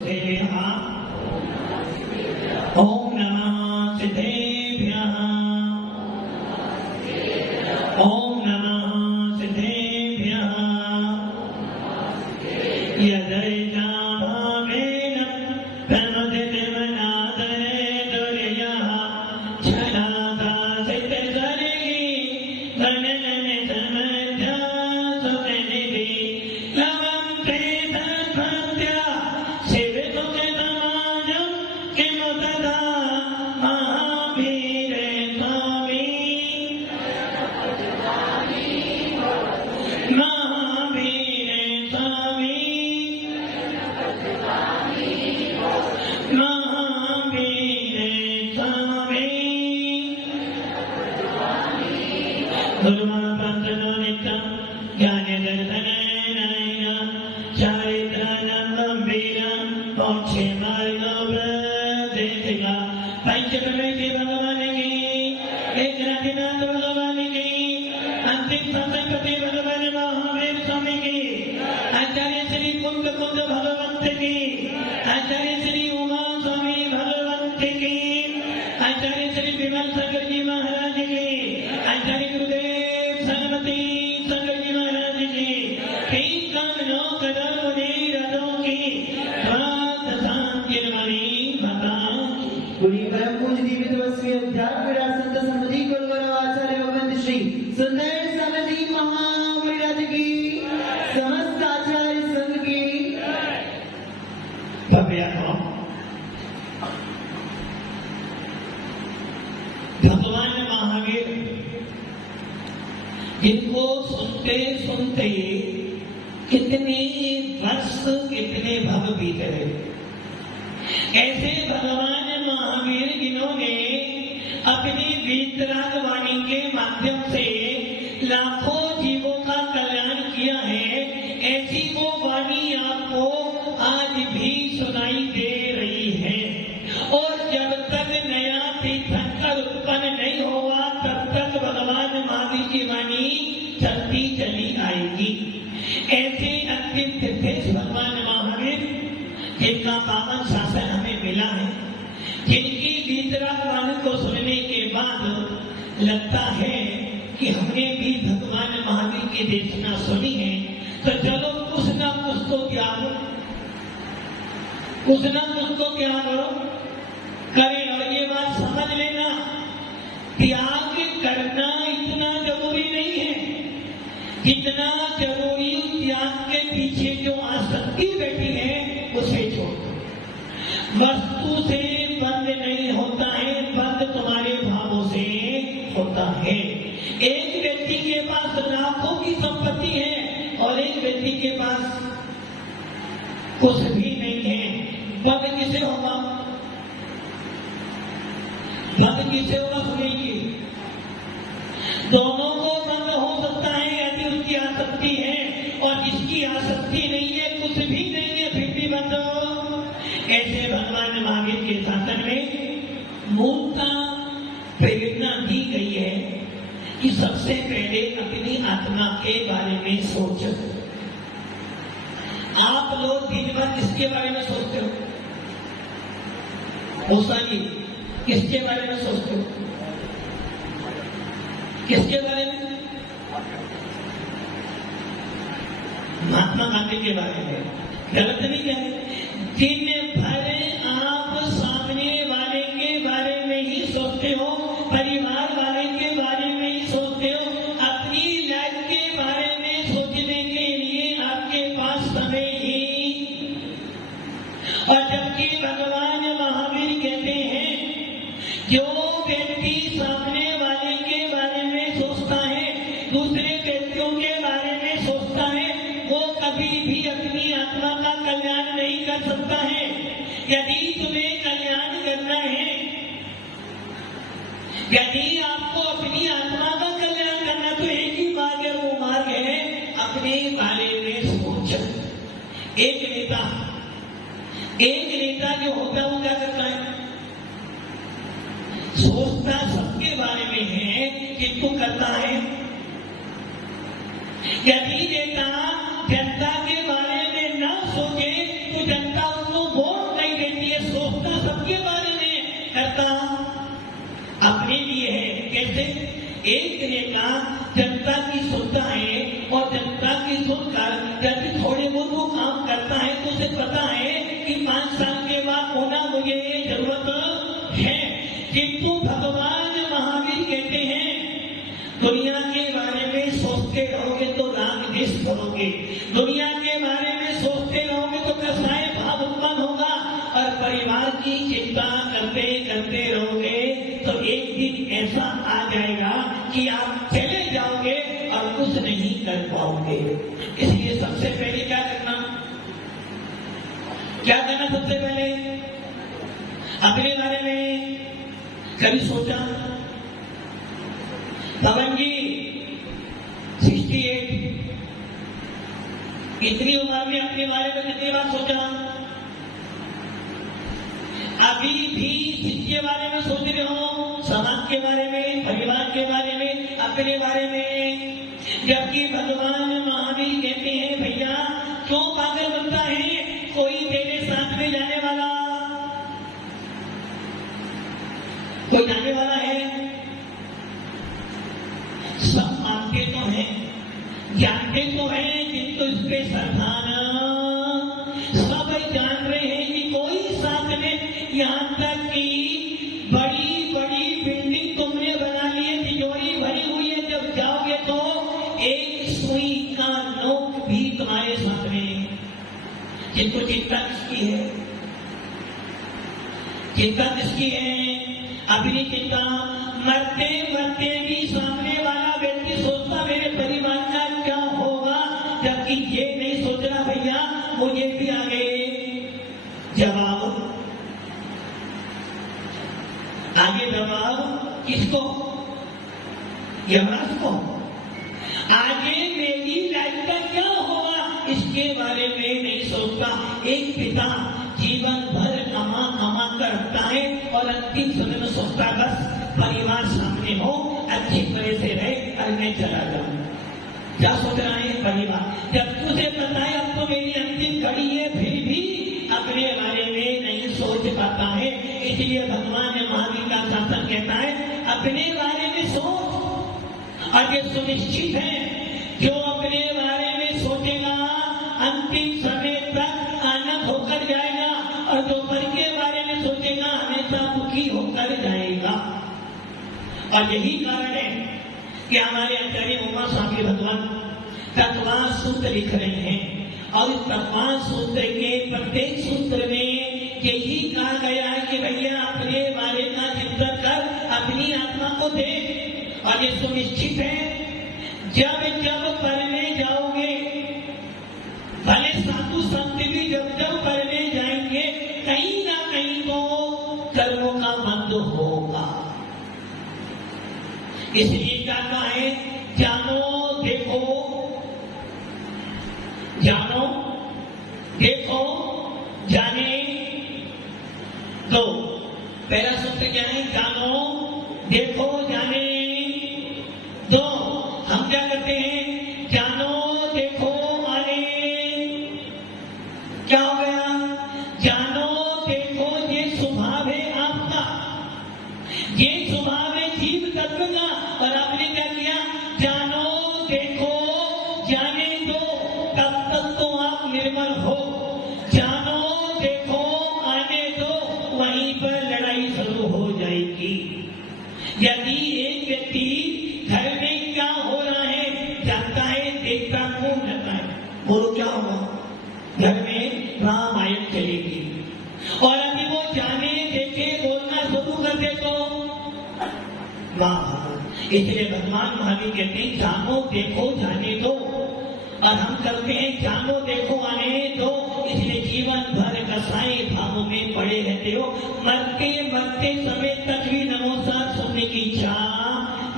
ओम नमः सिद्धेभ्यः ओम नमः सिद्धेभ्यः यदैता भावेन प्रमुदितमनादरे दुर्यः छलादा सिद्धसर्गी गणनन समध्या सुखनिधि लवं ते सद्भक्त्या शिवसुखसमाजं किमुतदा महावीरे स्वामी महावीरे स्वामी महावीरे स्वामी गुरुमहापंचनो नित्यं ज्ञानदर्शनेन चारित्रानं गम्भीरं मोक्षे मार्गोपदेशिका पंचकमेति भगवान की एकनाथनाथ भगवान की अंतिम सत्संगपति भगवान महावीर स्वामी की आचार्य श्री कुंद भगवंत की आचार्य श्री उमा स्वामी भगवंत की आचार्य श्री विमल शंकर जी महाराज की आचार्य गुरुदेव सरस्वती शंकर जी महाराज की तीन कामनो कदम मुनि रथों की स्वाद शांतिर्मणि माता गुणी परम पूज्य दिव्य तपस्वी अध्यात्म विरासत समिति कुलगुरु आचार्य भगवंत श्री सुंदर समिति महामुनिराज की समस्त आचार्य संघ की भगवान महावीर जिनको सुनते सुनते कितने वर्ष कितने भव बीत गए। ऐसे भगवान महावीर जिन्होंने अपनी वीतराग वाणी के माध्यम से लाखों जीवों का कल्याण किया है, ऐसी वो वाणी आपको आज भी सुनाई दे रही है। और जब तक नया तीर्थंकर उत्पन्न नहीं हुआ तब तक भगवान महावीर की वाणी चलती चली आएगी। ऐसे अंतिम तीर्थेश भगवान महावीर जिनका पावन शासन हमें मिला है, जिनकी वीतराग वाणी को सुनने के बाद लगता है कि हमने भी भगवान महावीर की देशना सुनी है, तो चलो कुछ ना कुछ तो त्याग करें। और ये बात समझ लेना, त्याग करना इतना जरूरी नहीं है जितना जरूरी त्याग के पीछे जो आसक्ति बैठी है उसे छोड़। वस्तु से बंद नहीं होता है, बंद तुम्हारे भावों से होता है। एक व्यक्ति के पास लाखों की संपत्ति है और एक व्यक्ति के पास कुछ भी नहीं है, बंद किसे होगा? बंद किसे होगा? सुनिए, दोनों को बंद हो सकता है यदि उसकी आसक्ति है, और जिसकी आसक्ति नहीं है, कुछ भी नहीं है, फिर भी बंद हो। ऐसे भगवान महावीर के शासन में मूलता प्रेरणा दी गई है कि सबसे पहले अपनी आत्मा के बारे में सोचो। आप लोग दिन भर किसके बारे में सोचते हो? जी किसके बारे में सोचते हो? किसके बारे में? महात्मा गांधी के बारे में। गलत नहीं है। दिन भर आप सामने वाले के बारे में ही सोचते हो, परिवार वाले के बारे में ही सोचते हो, अपनी लाइफ के बारे में सोचने के लिए आपके पास समय ही। और जबकि भगवान महावीर कहते हैं जो व्यक्ति सामने वाले के बारे में सोचता है, दूसरे व्यक्तियों के बारे में सोचता है, वो कभी भी अपनी आत्मा का कल्याण नहीं कर सकता है। यदि तुम्हें कल्याण करना है, यदि आपको अपनी आत्मा का कल्याण करना, तो एक ही मार्ग है, वो मार्ग है अपने बारे में सोचो। एक नेता जो होता है वो क्या करता है? सोचता सबके बारे में है, किंतु करता है। यदि नेता जनता के बारे में न सोचे तो जनता उसको वोट करता अपने लिए है। कैसे? एक ने कहा जनता की सुनता है और जनता की सुनकर जब थोड़े बहुत वो काम करता है तो उसे पता है कि 5 साल के बाद होना मुझे ये जरूरत है। किंतु भगवान महावीर कहते हैं दुनिया के बारे में सोचते रहोगे तो राग द्वेष करोगे, दुनिया के बारे में सोचते रहोगे तो कसाय भाव उत्पन्न होगा और परिवार की चिंता करते करते रहोगे तो एक दिन ऐसा आ जाएगा कि आप चले जाओगे और कुछ नहीं कर पाओगे। इसलिए सबसे पहले क्या करना सबसे पहले अपने बारे में कभी सोचा? पवन जी 68 इतनी उम्र में अपने बारे में कितनी बार सोचा? अभी भी जिसके बारे में सोच रहे हो, समाज के बारे में, परिवार के बारे में, अपने बारे में। जबकि भगवान महावीर कहते हैं भैया क्यों पागल बनता है, कोई तेरे साथ में जाने वाला, कोई जाने वाला है। सब मानते तो हैं, जानते तो हैं, किंतु इस पे सरदाना सब जान रहे हैं कि कोई साथ में, यहाँ तक कि बड़ी बड़ी बिल्डिंग तुमने बना ली है, तिजोरी भरी हुई है, जब जाओगे तो एक सुई का नोक भी तुम्हारे साथ में। किंतु चिंता किसकी है? चिंता किसकी है? अपनी चिंता। मरते मरते भी सामने वाला व्यक्ति सोचता मेरे परिवार का क्या होगा, जबकि ये नहीं सोच रहा भैया मुझे भी आगे जवाब, आगे जवाब किसको? यमराज को। आगे मेरी लाइफ का क्या होगा इसके बारे में नहीं सोचता। एक पिता जीवन भर कमा कमा कर रखता है और अंतिम समय में सोचता बस परिवार सामने हो, अच्छी तरह से रहे और मैं चला जाऊं। क्या सोच रहा है परिवार? जब तुझे पता है अब तो मेरी अंतिम घड़ी है, फिर भी अपने बारे में नहीं सोच पाता है। इसलिए भगवान महावीर का शासन कहता है अपने बारे में सोच। और ये सुनिश्चित है जो अपने बारे में सोचेगा अंतिम समय तक आनंद होकर जाएगा और जो पर के बारे में सोचेगा हमेशा दुखी होकर जाएगा। और यही कारण है कि हमारे आचार्य उमा स्वामी भगवान तत्वास सूत्र लिख रहे हैं और इस तत्वास सूत्र के प्रत्येक सूत्र में यही कहा गया है कि भैया अपने बारे का चिंतन कर, अपनी आत्मा को देख। और ये सुनिश्चित है जब जब पढ़ने जाओगे, भले साधु संत भी जब जब पढ़ने जाएंगे कहीं ना कहीं तो कर्मों का बंध होगा। इसलिए क्या कहा है? जानो देखो, जानो देखो जाने दो। पहला सूत्र क्या है? जानो देखो जाने दो। हम क्या करते हैं? जानो देखो आने, क्या हो गया? जानो देखो ये स्वभाव है आपका, ये स्वभाव है जीव तत्व का। और आपने क्या किया? जानो देखो जाने दो, तब तक तो आप निर्मल हो। जानो देखो आने दो, वहीं पर लड़ाई शुरू हो जाएगी। यदि एक व्यक्ति घर में क्या हो रहा है जानता है, देखता कौन रहता है, बोलो क्या होगा? घर में रामायण चलेगी। और यदि वो जाने देखे बोलना शुरू कर दे तो वाह। इसलिए भगवान महावीर कहते हैं जानो देखो जाने दो, और हम करते हैं जानो देखो आने दो। इसलिए जीवन भर कसाई भावों में पड़े रहते हो, मरते मरते समय तक भी नमोसार सुनने की इच्छा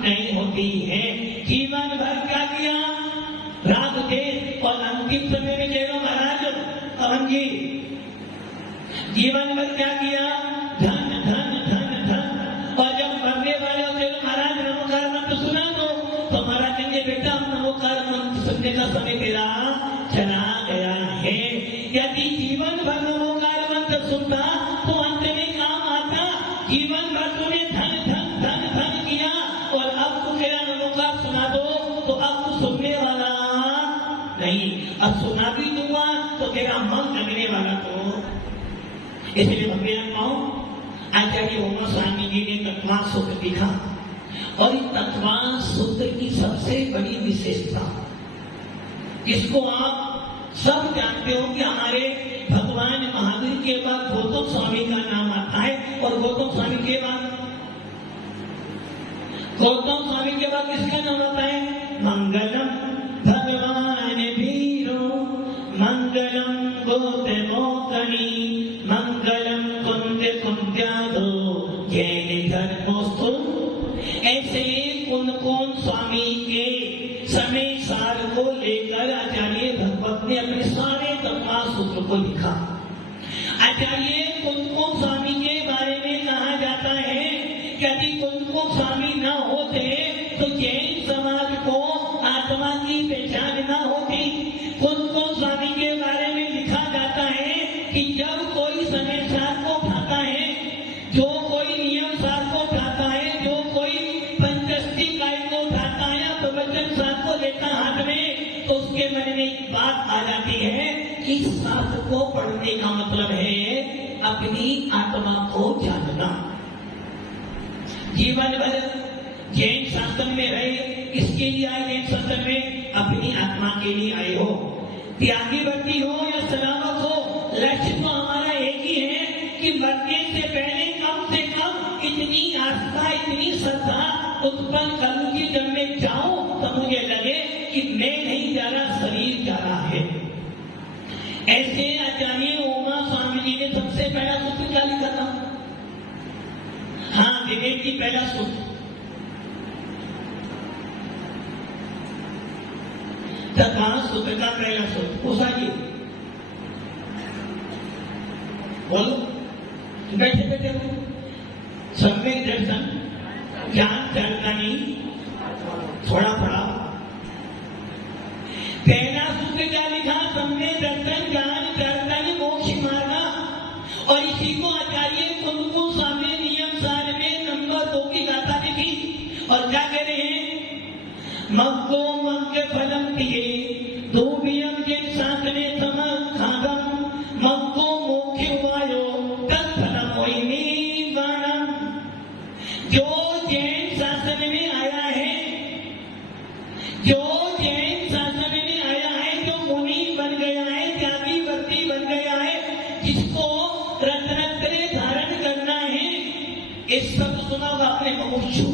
नहीं होती है। जीवन भर क्या किया? राग देश, और अंतिम समय में कह रहा महाराज पवन जी जीवन भर क्या किया? धन धन धन धन। और जब मरने वाले होते तो महाराज नमोकार मंत्र सुना दो, तो महाराज कहेंगे बेटा नमोकार मंत्र सुनने का समय तेरा चला गया है। यदि जीवन भर नमोकार मंत्र सुनता तो अंत में काम आता। जीवन अब सुना भी दूंगा तो तेरा मन लगने वाला तो। इसलिए भगवान कहूं आचार्य उमा स्वामी जी ने तत्वान सूत्र लिखा और इस तत्वान सूत्र की सबसे बड़ी विशेषता, इसको आप सब जानते हो कि हमारे भगवान महावीर के बाद गौतम स्वामी का नाम आता है और गौतम स्वामी के बाद किसका नाम आता है? मंगलम भगवान वीरो मंगलम गौतमोकनी मंगलम कुंद्य कुंद्यादो जैन धर्मोस्तु। ऐसे कौन स्वामी के समय सार को लेकर आचार्य भगवत ने अपने सारे तत्व सूत्र को लिखा। आचार्य कौन स्वामी के बारे में कहा जाता है कि यदि कौन स्वामी न होते तो जैन समाज को आत्मा की पहचान न होती। कौन स्वामी के बारे में लिखा जाता है कि जब कोई समय सार को उठाता है, जो कोई नियम सार को उठाता है, जो कोई पंचष्टी काय को उठाता है या प्रवचन सार को लेता हाथ में, तो उसके मन में एक बात आ जाती है कि शास्त्र को पढ़ने का मतलब है अपनी आत्मा को जानना। जीवन भर जैन शासन में रहे, इसके लिए आए जैन शासन में, अपनी आत्मा के लिए आए हो। त्यागी वर्ती हो या सलामत हो, लक्ष्य तो हमारा एक ही है कि मरने से पहले कम से कम इतनी आस्था, इतनी श्रद्धा उत्पन्न करूं कि जब मैं जाऊं तो मुझे लगे कि मैं नहीं जा रहा, शरीर जा रहा है। ऐसे आचार्य उमा स्वामी जी ने सबसे पहला सूत्र क्या लिखा था? हाँ, विवेक की पहला सूत्र तत्वान सूत्र का पहला सूत्र उषा जी बोलो, बैठे बैठे सम्यक दर्शन ज्ञान चलता नहीं, थोड़ा पढ़ा। पहला सूत्र क्या लिखा? सम्यक दर्शन ज्ञान चलता नहीं मोक्ष मार्गा। और इसी को आचार्य कुंकु स्वामी नियम सार में नंबर 2 की गाथा लिखी और क्या कह रहे हैं? मग्गो मग्ग फलम दिए दूबियम जिन शासने तम खादम मग्गो मोक्ष उपायो तत्फलम वही वर्णम। जो जैन शासन में आया है, जो जैन शासन में आया है, जो मुनि बन गया है, त्यागी वर्ती बन गया है, जिसको रत्नत्रय धारण करना है, इस सब सुना होगा आपने मुमुक्षु,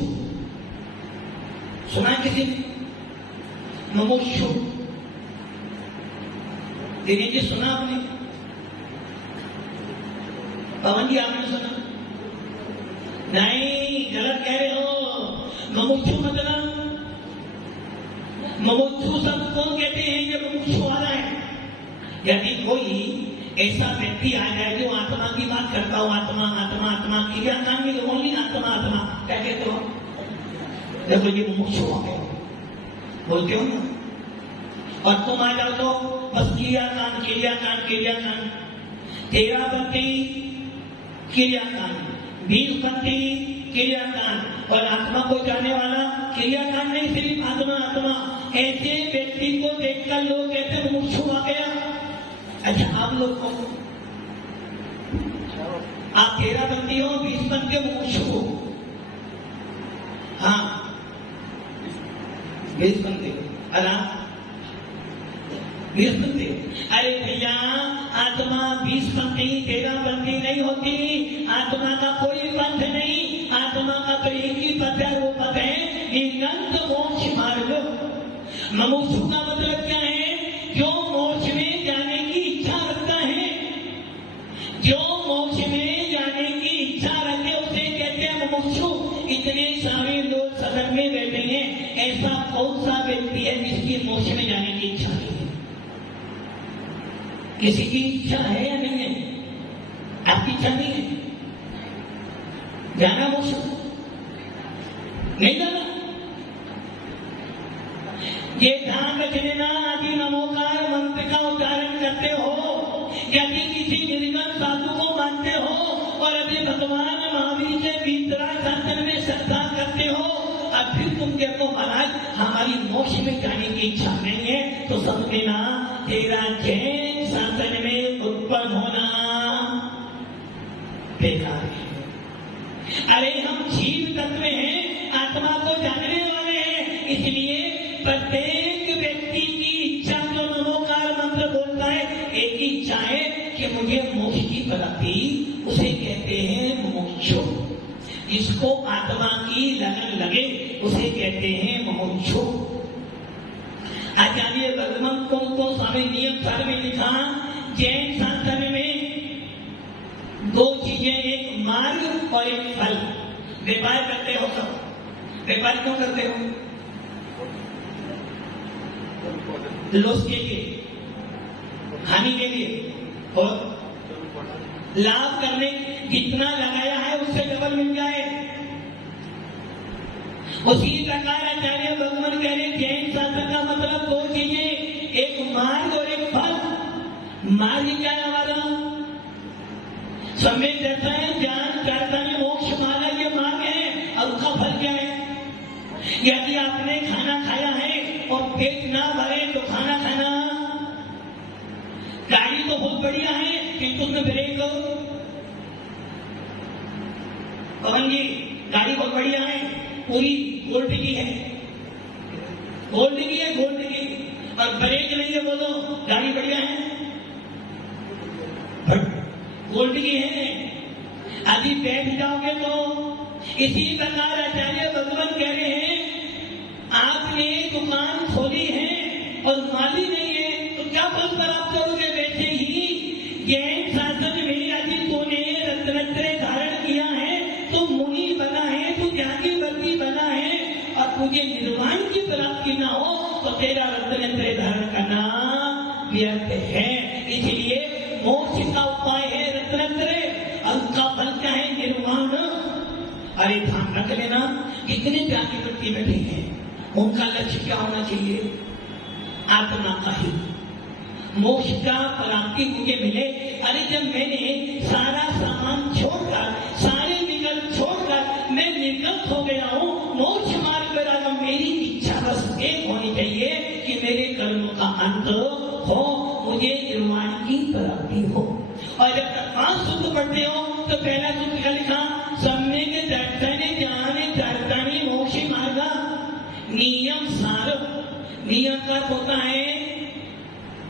सुना किसी ने? मुमुक्षु दिनेश जी सुना आपने? पवन जी आपने सुना? नहीं, गलत कह रहे हो। मुमुक्षु मतलब, मुमुक्षु शब्द कौन कहते हैं? ये मुमुक्षु आ रहा है यदि कोई ऐसा व्यक्ति आ जाए जो आत्मा की बात करता हो, आत्मा आत्मा आत्मा की क्या नाम है? ओनली आत्मा आत्मा क्या कहते हो? देखो ये मुमुक्षु आ गए, बोलते हो ना। और तुम आ जाओ तो बस क्रियाकांड क्रियाकांड क्रियाकांड, 13 पंक्ति क्रियाकांड, 20 पंक्ति क्रियाकांड, और आत्मा को जानने वाला क्रियाकांड नहीं, सिर्फ आत्मा आत्मा। ऐसे व्यक्ति को देखकर लोग कहते मुमुक्षु आ गया। अच्छा, आप लोग को आप 13 पंक्ति हो, 20 पंक्ति मुमुक्षु हो। हाँ, 20 पंक्ति आराम 20 पंक्ति। अरे भैया, आत्मा 20 पंक्ति 13 पंक्ति नहीं होती। आत्मा का कोई पंथ नहीं, आत्मा का तो एक ही पथ है, वो पथ है निरंत मोक्ष मार्ग। मुमुक्षु का मतलब क्या है? जो मोक्ष में जाने की इच्छा रखता है, जो मोक्ष में जाने की इच्छा रखे उसे कहते हैं मुमुक्षु। इतने सारे लोग सदन में बैठे हैं, ऐसा कौन सा व्यक्ति है जिसकी मोक्ष में जाने की इच्छा नहीं है? किसी की इच्छा है या नहीं है? आपकी इच्छा नहीं है जाना मोक्ष? नहीं जाना? ये ध्यान रख लेना, आदि नमोकार मंत्र का उच्चारण करते हो, यदि किसी निर्गम साधु को मानते हो और अभी भगवान महावीर से भीतरा शासन में श्रद्धा करते हो, अब फिर तुम कहते हो महाराज हमारी मोक्ष में जाने की इच्छा नहीं है, तो समझ लेना तेरा जैन शासन में उत्पन्न होना बेकार है। अरे हम जीव तत्व हैं, आत्मा को जानने वाले हैं, इसलिए प्रत्येक व्यक्ति की इच्छा जो नमोकार मंत्र बोलता है, एक ही इच्छा है कि मुझे मोक्ष की प्राप्ति, उसे कहते हैं मुमुक्षु। जिसको आत्मा की लगन लगे उसे कहते हैं मुमुक्षु। आचार्य भगवंत को स्वामी नियम सार में लिखा, जैन शासन में दो चीजें, एक मार्ग और एक फल। व्यापार करते हो सब, व्यापार क्यों करते हो? लॉस के लिए, हानि के लिए, और लाभ करने, जितना लगाया है उससे डबल मिल जाए। उसी प्रकार आचार्य भगवान कह रहे जैन शास्त्र का मतलब दो चीजें, एक मार्ग और एक फल। मार्ग क्या है हमारा? समय जैसा है, ज्ञान कर्ता ने मोक्ष माना, ये मार्ग है। और उसका फल क्या है? यदि आपने खाना खाया है और पेट ना भरे तो खाना खाना। गाड़ी तो बहुत बढ़िया है किंतु उसमें ब्रेक, पवन जी गाड़ी बहुत बढ़िया है, पूरी गोल्ड की है, गोल्ड की है, गोल्ड की, और ब्रेक नहीं है, बोलो गाड़ी बढ़िया है, गोल्ड की है। यदि बैठ जाओगे तो इसी प्रकार आचार्य भगवान कह रहे हैं, आपने दुकान खोली है और माली नहीं है तो क्या फल प्राप्त करोगे? वैसे ही जैन शासन में यदि तूने रत्नत्रय धारण किया है तो मुनि बना है, तू त्यागी भक्ति बना है, और तुझे निर्वाण की प्राप्ति ना हो तो तेरा रत्नत्रय धारण करना व्यर्थ है। इसलिए मोक्ष का उपाय है रत्नत्रय, और उसका फल क्या है? निर्वाण। अरे ध्यान रख लेना, कितने त्यागी व्यक्ति बैठे हैं, उनका लक्ष्य क्या होना चाहिए? आत्मा का हित, मोक्ष का प्राप्ति मुझे मिले। अरे जब मैंने सारा सामान छोड़कर, सारे विकल्प छोड़कर मैं निर्गत हो गया हूँ, मोक्ष मार्ग पर आया, मेरी इच्छा बस एक होनी चाहिए कि मेरे कर्म का अंत हो, मुझे निर्वाण की प्राप्ति हो। और जब तक 5 सूत्र पढ़ते हो तो पहला सूत्र क्या लिखा? सम्यक दर्शन ज्ञान चरतनि मोक्ष मार्ग। नियम सार, नियम का होता है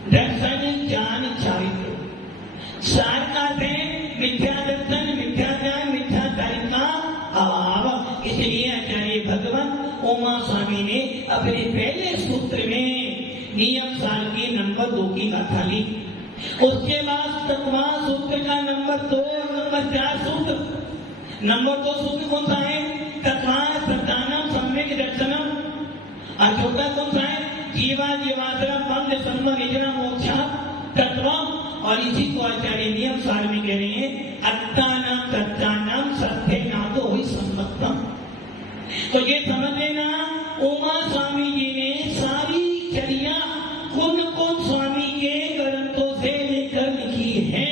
दर्शन ज्ञान चारित्र, सार का है मिथ्या दर्शन, मिथ्या ज्ञान, मिथ्या चारित्र का अभाव। इसलिए आचार्य भगवान उमा स्वामी ने अपने पहले सूत्र में नियम सार की नंबर 2 की गाथा ली। उसके बाद तत्वा सूत्र का नंबर 2 और नंबर 4 सूत्र। नंबर 2 सूत्र कौन सा है? तत्वा प्रधानम सम्यक दर्शनम। और छोटा कौन सा है? जीवा जीवात्रा बंध सम्म निजना मोक्षा तत्व। और इसी को आचार्य नियम सार में कह रहे हैं, अत्तानाम सत्तानाम सत्य नादो हुई सम्मतम। तो ये समझ लेना, उमा स्वामी जी ने सारी चर्या खुद को स्वामी के ग्रंथों से लेकर लिखी है।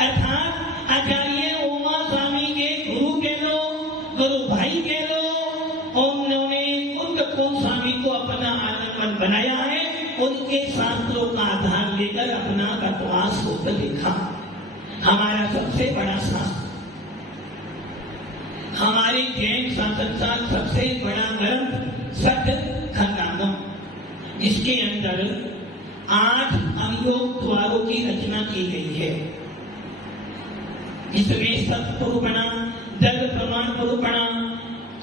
अर्थात आचार्य उमा स्वामी के गुरु कह लो, गुरु भाई कह लो, उन्होंने खुद को स्वामी को अपना आलम्बन बनाया है। उनके शास्त्रों का आधार लेकर अपना तत्वा सूत्र लिखा। हमारा सबसे बड़ा शास्त्र, हमारे जैन शासन का सबसे बड़ा ग्रंथ सत्य खंडांगम, जिसके अंदर 8 अवयोग द्वारों की रचना की गई है। इसमें सत्पुरुपणा, दर्द प्रमाण पुरुपणा,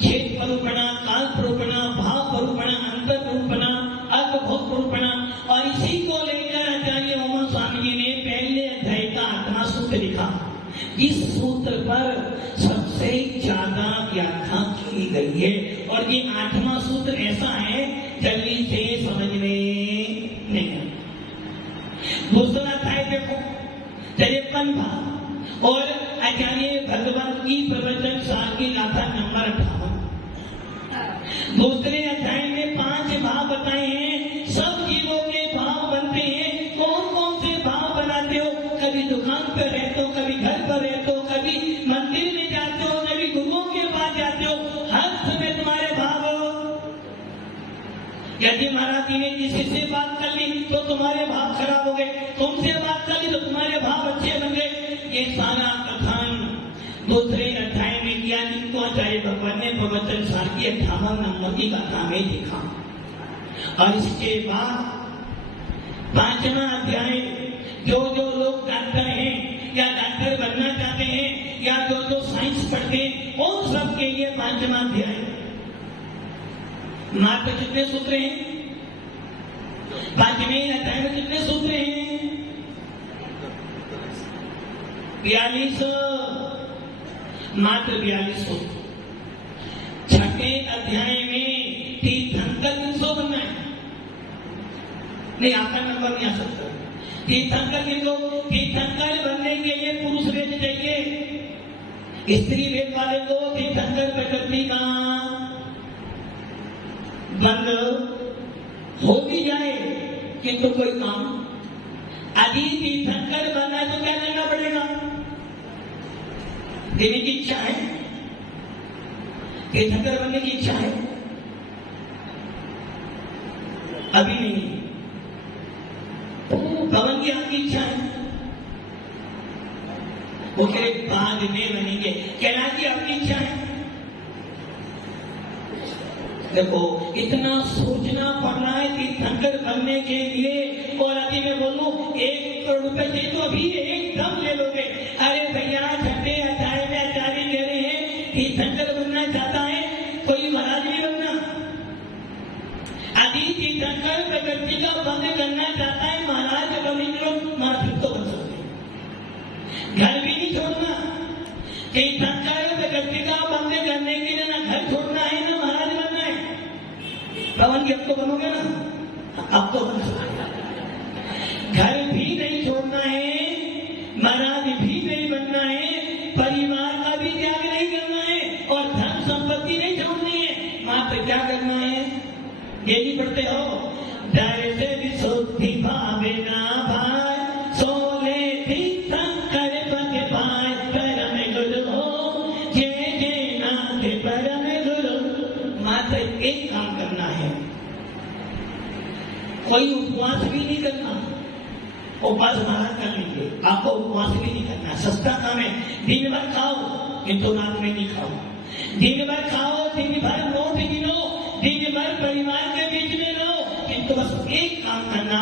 छेद परुपणा, काल पुरुपणा, भाव परुपणा, अंतर पुरुपणा, अर्थभोग पुरुपणा, और इसी को लेकर आचार्य उमा स्वामी जी ने पहले अध्याय का 8वां सूत्र लिखा। इस सूत्र पर सबसे ज्यादा व्याख्या की गई है, और ये 8वां सूत्र ऐसा है जल्दी से समझ में नहीं। दूसरा अध्याय देखो, 53 भाव, और आचार्य भगवान की प्रवचन सार की गाथा नंबर 58। दूसरे अध्याय में 5 भाव बताए हैं। सब जीवों के भाव बनते हैं। कौन कौन से भाव बनाते हो? कभी दुकान पर रहते हो, कभी घर पर रहते हो, कभी मंदिर में जाते हो, कभी गुरुओं के पास जाते हो, हर समय तुम्हारे भाव यदि महाराज जी ने किसी से बात कर ली तो तुम्हारे भाव खराब हो गए, तुमसे बात कर ली तो तुम्हारे भाव अच्छे बन गए। ये सारा कथन दूसरे अध्याय में किया, जिनको आचार्य भगवान ने प्रवचन सार की 58 नंबर की कथा में लिखा। और इसके बाद 5वां अध्याय, जो लोग डॉक्टर हैं या डॉक्टर बनना चाहते हैं या जो साइंस पढ़ते हैं, उन सब के लिए 5वां अध्याय। मात्र कितने सूत्र हैं? 5वें अध्याय में कितने सूत्र हैं? 42, मात्र 42 सूत्र। 6ठे अध्याय में तीर्थंकर किसको बनना है? नहीं, आपका नंबर नहीं आ सकता। तीर्थंकर किसको? तीर्थंकर बनने के लिए पुरुष वेद चाहिए। स्त्री वेद वाले को तीर्थंकर प्रकृति का बंद हो भी जाए किंतु कोई काम, यदि तीर्थंकर बनना है तो क्या करना पड़ेगा? देने की इच्छा है, तीर्थंकर बनने की इच्छा है, अभी नहीं। पवन की आपकी इच्छा है, वो कह रहे बाद में बनेंगे। कैलाश की आपकी इच्छा है। देखो, इतना सोचना पड़ रहा है तीर्थंकर बनने के लिए। और यदि मैं बोलूं 1 करोड़ रुपए चाहिए तो अभी एकदम ले लोगे। अरे भैया, 6ठे अध्याय में आचार्य कह रहे हैं तीर्थंकर बनना चाहता है, कोई महाराज नहीं बनना। यदि तीर्थंकर प्रकृति का बंद करना चाहता है, महाराज महाराज तो बन सकते, घर भी नहीं छोड़ना। तीर्थंकर प्रकृति का बंद करने के लिए ना घर छोड़ना है ना महाराज बनना है। पवन की अब तो बनोगे ना, अब तो बन सकते। घर भी नहीं छोड़ना है, महाराज भी नहीं बनना है, परिवार का भी त्याग नहीं करना है और धन संपत्ति नहीं छोड़नी है। मात्र क्या करना है? ये नहीं पढ़ते हो? डर से विशुद्धि भावे ना भाई, सोले तीर्थंकर पद पाए, परम गुरु हो जे जे नाथ परम गुरु। मात्र एक काम करना है, कोई उपवास भी नहीं करना। उपवास महाराज कर लीजिए, आपको उपवास भी नहीं करना। सस्ता काम है, दिन भर खाओ किंतु रात में नहीं खाओ। दिन भर खाओ, दिन भर नोट गिनो, दिन भर परिवार के बीच में रहो, किंतु बस एक काम करना,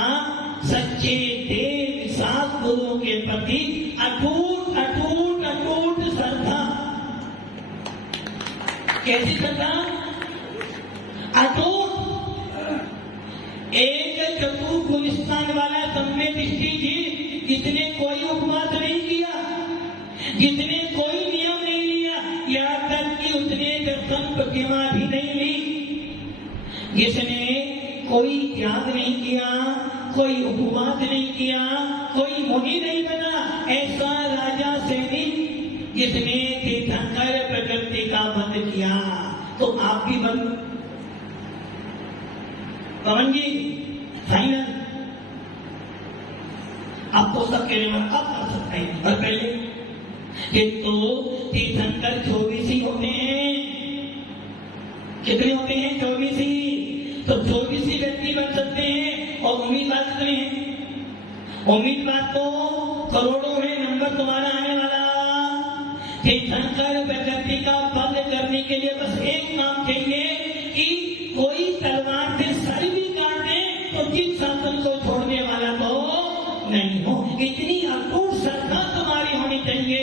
सच्चे देव सात गुरुओं के प्रति अटूट अटूट अटूट श्रद्धा। कैसी श्रद्धा? अटूट। एक चतुर्भुजस्थान वाला सम्मेद दृष्टि जी, जिसने कोई उपवास नहीं किया, जिसने कोई नियम नहीं लिया, यहाँ तक कि उसने दर्शन प्रतिमा भी नहीं ली, जिसने कोई त्याग नहीं किया, कोई उपवास नहीं किया, कोई मुनि नहीं बना, ऐसा राजा सैनिक जिसने तीर्थंकर प्रकृति का बंद किया, तो आप भी बंद। पवन जी फाइनल, आपको सब कहने में आप कर सकते हैं। और पहले ये तो तीर्थंकर 24 ही होते हैं। कितने होते हैं? 24 ही। तो 24 ही व्यक्ति बन सकते हैं। और उम्मीदवार कितने हैं? उम्मीदवार तो करोड़ों है, नंबर तुम्हारा आने वाला। तीर्थंकर प्रकृति का बंद करने के लिए बस एक काम चाहिए कि कोई तलवार से सर भी काट दे तो जिन शासन को छोड़ने वाला तो नहीं हो। इतनी अटूट श्रद्धा तुम्हारी होनी चाहिए।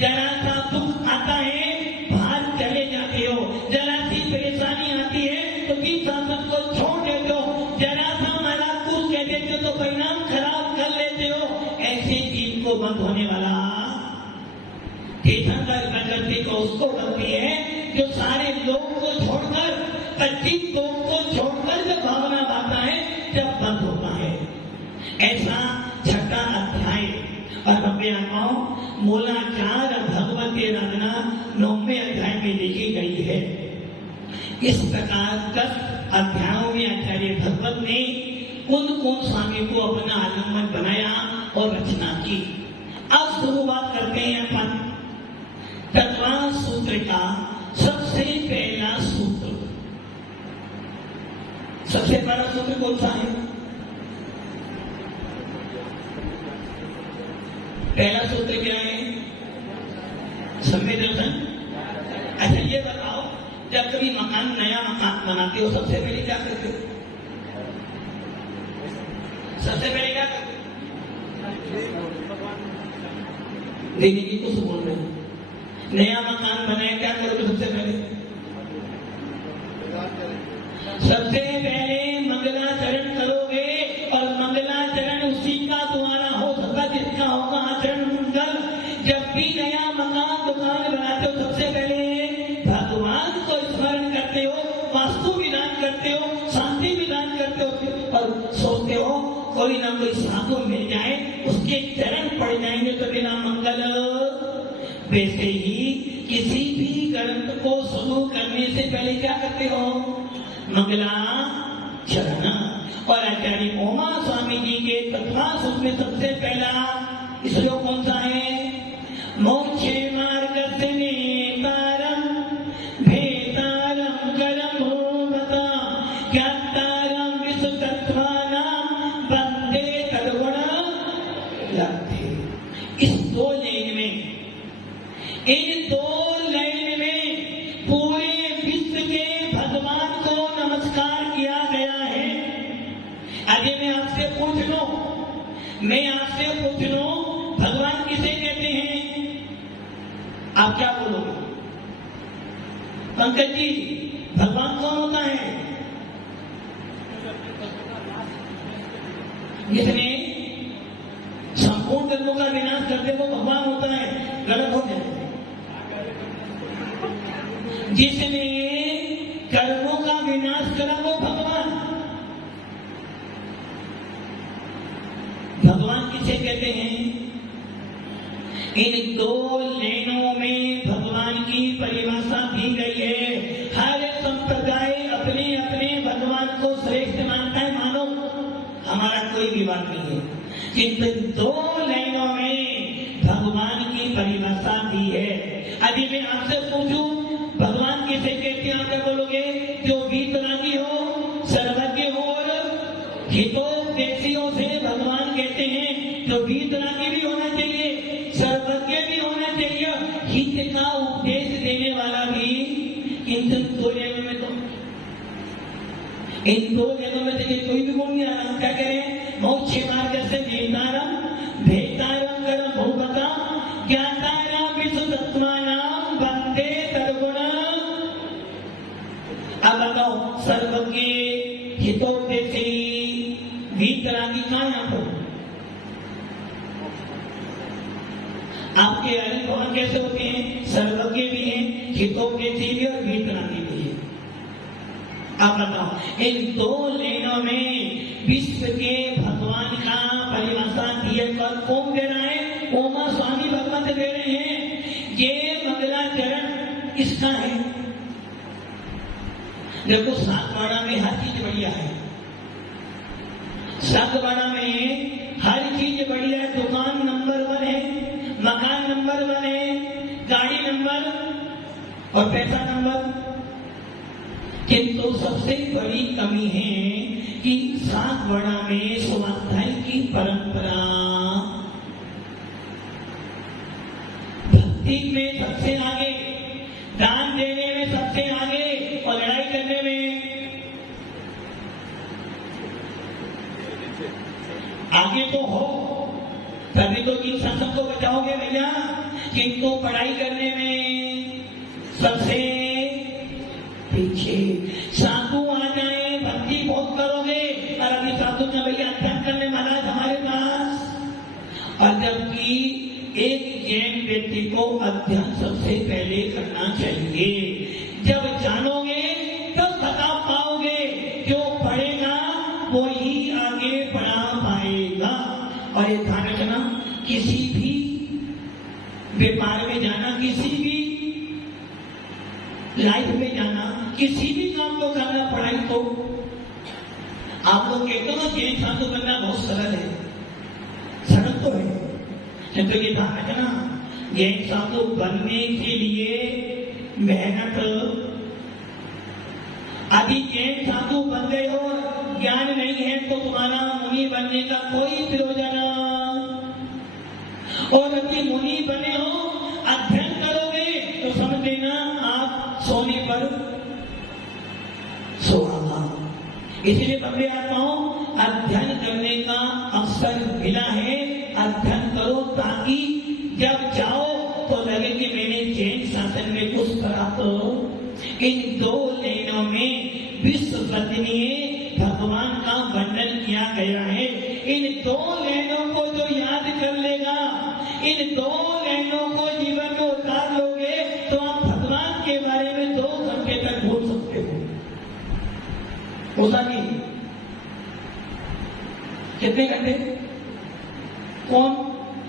जरा सा दुख आता है, बाहर चले जाते हो, जरा सी परेशानी आती है तो जिन शासन को छोड़ देते हो, जरा सा मला कुछ कह देते हो तो परिणाम खराब कर लेते हो। ऐसे चीज को बंद होने वाला तीर्थंकर प्रकृति को उसको बनती है जो सारे लोग को छोड़कर, 25 लोग को छोड़कर जब भावना भाता है, जब बंद होता है। ऐसा 6ठा अध्याय और 90वां मूलाचार भगवती रचना 9वें अध्याय में लिखी गई है। इस प्रकार 10 अध्यायों में आचार्य भगवत ने उन स्वामी को अपना आलम्बन बनाया और रचना की। अब शुरुआत करते हैं अपन 10वां सूत्र का। सबसे पहला सूत्र, सबसे बड़ा सूत्र कौन सा है? पहला सूत्र क्या है? सम्यक दर्शन। अच्छा ये बताओ, जब कभी नया मकान बनाते हो सबसे पहले क्या करते हो? सबसे पहले क्या करते हो? देने की कुछ बोल रहे हैं। नया मकान बनाए क्या करोगे सबसे पहले? सबसे पहले मंगलाचरण करोगे, और मंगलाचरण उसी का द्वारा हो सकता जिसका होगा आचरण मंगल। जब भी नया मकान दुकान बनाते हो सबसे पहले भगवान को स्मरण करते हो, वास्तु विधान करते हो, शांति विधान करते हो, और सोचते हो कोई ना कोई साधु मिल जाए, उसके चरण पड़ जाएंगे तो बिना मंगल। वैसे ही किसी भी ग्रंथ को शुरू करने से पहले क्या करते हो? मंगलाचरण। और आचार्य उमा स्वामी जी के तत्वासुत में सबसे पहला श्लोक कौन सा है? मोक्षे मार्गस्य नेतारं भेतारं करं भूमता ज्ञातारं विशुद्धत्वानां वन्दे तद्गुण लब्धे। इस दो लाइन में, इन दो लाइन में पूरे विश्व के भगवान को नमस्कार किया गया है। आगे मैं आपसे पूछ लूं भगवान किसे कहते हैं? आप क्या बोलोगे? पंकज जी, भगवान कौन होता है? जिसने संपूर्ण कर्मों का विनाश करते वो भगवान होता है। गलत हो जाए। जिसने कर्मों का विनाश करा वो भगवान। भगवान किसे कहते हैं? इन दो लाइनों में भगवान की परिभाषा दी गई है। हर संप्रदाय अपने अपने भगवान को श्रेष्ठ मानता है, मानो, हमारा कोई विवाद नहीं है, किंतु दो लाइनों में भगवान की परिभाषा दी है। यदि मैं आपसे पूछूं भगवान किसे कहते हैं, आप क्या बोलोगे? जो वीतरागी हो, सर्वज्ञ हो और हितोपदेशियों से भगवान कहते हैं। जो वीतरागी भी होना चाहिए, सर्वज्ञ भी होना चाहिए, हित का उपदेश देने वाला भी। इन दो जगहों में से कोई भी गुण नहीं आ रहा। क्या करें? मोक्ष मार्ग से नेतारम भेतारम करम भूपता ज्ञातारम विशुद्धत्वानां वन्दे तद्गुण। अब बताओ, सर्वज्ञ, हितोपदेशी, वीतरागी कहाँ यहाँ पर? आपके अनिल भवन कैसे होते हैं? सर्वज्ञ भी हैं, हितोपदेशी भी और वीतरागी भी है। आप बताओ, इन दो लाइनों में विश्व के भगवान का परिभाषा दिए पर कौन दे रहा है? उमा स्वामी भगवत दे रहे हैं। ये मंगलाचरण इसका है। देखो, सातवाड़ा में हर चीज बढ़िया है। सातवाड़ा में हर चीज बढ़िया है। दुकान नंबर 1 है, मकान नंबर 1 है, गाड़ी नंबर और पैसा नंबर। किंतु सबसे बड़ी कमी है कि सातवाड़ा में स्वाध्याय की परंपरा, भक्ति में सबसे आगे, दान देने में सबसे आगे, और लड़ाई करने में आगे तो हो, तभी तो इन शासन को बचाओगे भैया। किंतु पढ़ाई करने में सबसे पीछे। साधु आ जाए, भक्ति बहुत करोगे, और अभी साधु ने भैया अध्ययन करने महाराज हमारे पास। और जबकि एक जैन व्यक्ति को अध्ययन सबसे पहले करना चाहिए। जब जानोगे तब बता पाओगे। जो पढ़ेगा वो ही आगे बढ़ा पाएगा। और ये ध्यान रखना, किसी भी व्यापार में जाना, किसी भी लाइफ में जाना, किसी भी काम को करना, पढ़ाई तो आप लोग कहते हो जैन साधु बनना बहुत सरल है। सरल तो है, किंतु ये ध्यान रखना, जैन साधु बनने के लिए मेहनत अभी जैन साधु बन गए हो, ज्ञान नहीं है तो तुम्हारा मुनि बनने का कोई प्रयोजन। और अभी मुनि बने हो, अध्ययन करोगे तो समझ लेना आप सोने पर सुहागा। इसलिए बंदे आत्माओं, अध्ययन करने का अवसर मिला है, अध्ययन करो ताकि जब जाओ तो लगे कि मैंने जैन शासन में कुछ करा। तो इन दो लाइनों में विश्व प्रतिनिधि भगवान का वर्णन किया गया है। इन दो लाइनों को जो याद कर लेगा, इन दो लाइनों को जीवन में उतार लोगे तो आप भगवान के बारे में 2 घंटे तक बोल सकते हो। होता नहीं? कितने घंटे? कौन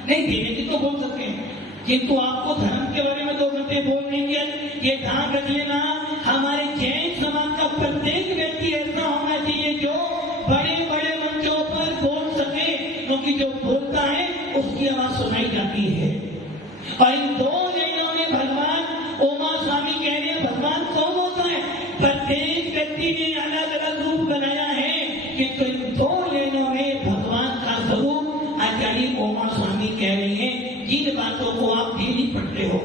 नहीं, देने की तो बोल सकते हैं, किंतु आपको धर्म के बारे में 2 घंटे बोलने के ये ध्यान रख लेना। हमारे जैन समाज का प्रत्येक व्यक्ति ऐसा होना चाहिए जो बड़े बड़े मंचों पर बोल सके, क्योंकि जो बोलता है उसकी आवाज सुनाई जाती है। और इन 2 लाइनों में भगवान उमा स्वामी कह रहे हैं, भगवान कौन होता है? प्रत्येक व्यक्ति ने अलग अलग रूप बनाया है, किंतु इन 2 लाइनों में भगवान का स्वरूप आचार्य उमा स्वामी कह रहे हैं। जिन बातों को आप डेली पढ़ते हो,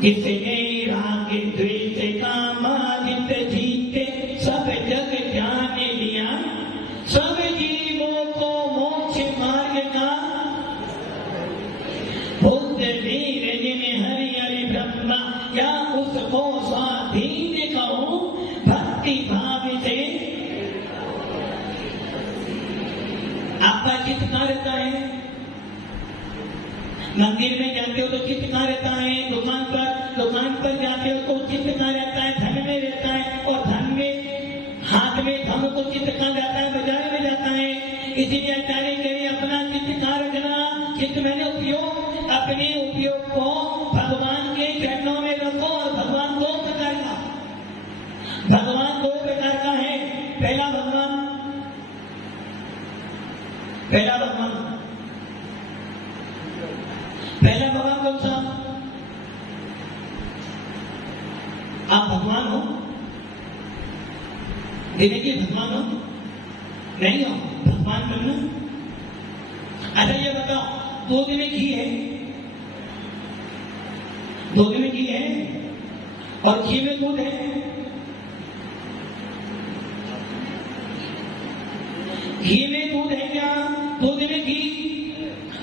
जिसने राग द्वेष कामादित्य जीते सब जग जान लिया, सब जीवों को मोक्ष मार्ग का बुद्ध वीर जिन्हें हरि हरि ब्रह्मा या उसको स्वाधीन कहो भक्ति भाव से। आपका चित्त कहाँ रहता है? मंदिर में जाते हो तो चित्त कहाँ रहता है? दुकान पर जाते हो तो चित्त कहाँ रहता है? धन में रहता है। और धन में, हाथ में धन तो चित्त कहाँ जाता है? बाजार में जाता है। इसीलिए आचार्य करें अपना चित्त कहाँ रखना? चित्त मैंने उपयोग, अपने उपयोग को भगवान के चरणों में रखो। और भगवान 2 प्रकार का है। पहला भगवान कौन सा? आप भगवान हो? देने के भगवान हो? नहीं हो? भगवान बनना। अच्छा ये बताओ, दूध में घी है, दूध में घी है और घी में दूध है। घी में दूध है क्या? दूध में घी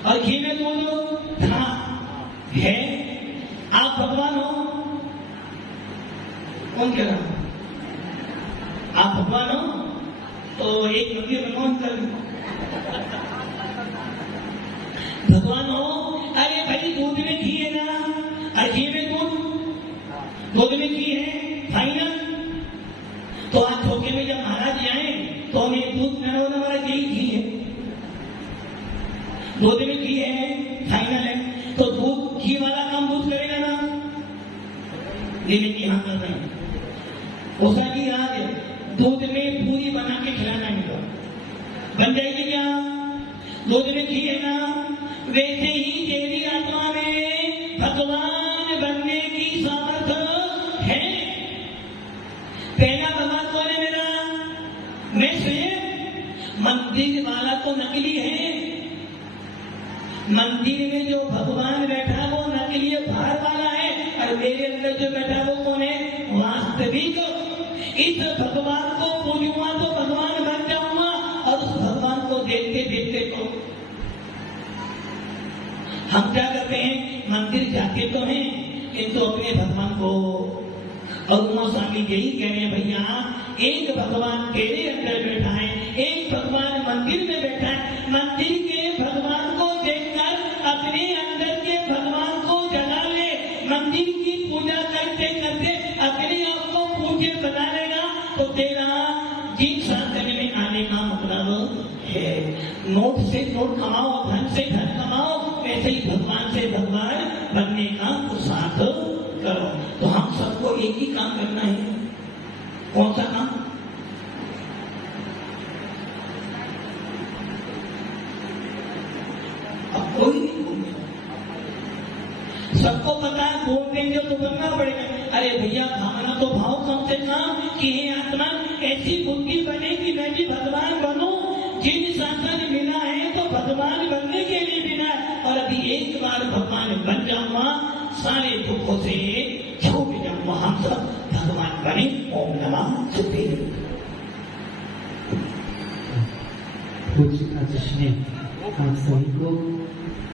और घी में दूध है। आप भगवान हो? कौन कह रहा? आप भगवान हो तो एक मंदिर बनवाओ कर भगवान हो। अरे भाई दूध में घी है ना, और घी में दूध में घी है फाइनल। तो आज धोखे में जब महाराज आए तो हमें दूध न होना, हमारा घी है, दूध में घी है फाइनल है। तो दूध घी वाला काम दूध करेगा ना? देने की हाँ कर रहे हैं। उसा की आज दूध में पूरी बना के खिलाना है, बन जाएगी क्या? दूध में घी है ना, वैसे ही तेरी आत्मा में भगवान बनने की सामर्थ्य है। पहला भगवान कौन है मेरा? मैं स्वयं। मंदिर वाला तो नकली है। मंदिर में जो भगवान बैठा वो नकली बाहर वाला है, और मेरे अंदर जो बैठा वो कौन है? वास्तविक। इस भगवान को पूजूंगा तो भगवान बन जाऊंगा, और उस भगवान को देखते देखते तो हम क्या करते हैं? मंदिर जाते तो हैं किंतु अपने भगवान को। और उमा स्वामी यही कह रहे हैं, भैया एक भगवान तेरे अंदर बैठा है, एक भगवान मंदिर में बैठा है। मंदिर के भगवान को देखकर अपने अंदर के भगवान को जगा ले। मंदिर की पूजा करते करते अपने आप को पूज्य बना लेगा तो तेरा जीत शासन में आने का मतलब है। नोट से नोट कमाओ, धन से धन कमाओ, वैसे ही भगवान से भगवान बनने का पुरुषार्थ करो। तो हम सबको एक ही काम करना है। कौन सा काम? अब कोई नहीं बोलने, सब सबको पता है, बोल देंगे तो बनना पड़ेगा। अरे भैया भावना तो भाव कम से कम कि हे आत्मा ऐसी बुद्धि बने कि मैं भी भगवान बनूं। जिन शासन मिला है तो भगवान बनने के लिए मिला है, और अभी एक बार भगवान बन जाऊंगा, सारे दुखों से छूट जाऊंगा, हम सब भगवान बने। ओम नमः शिवाय। पूज्य आचार्य ने आप सभी को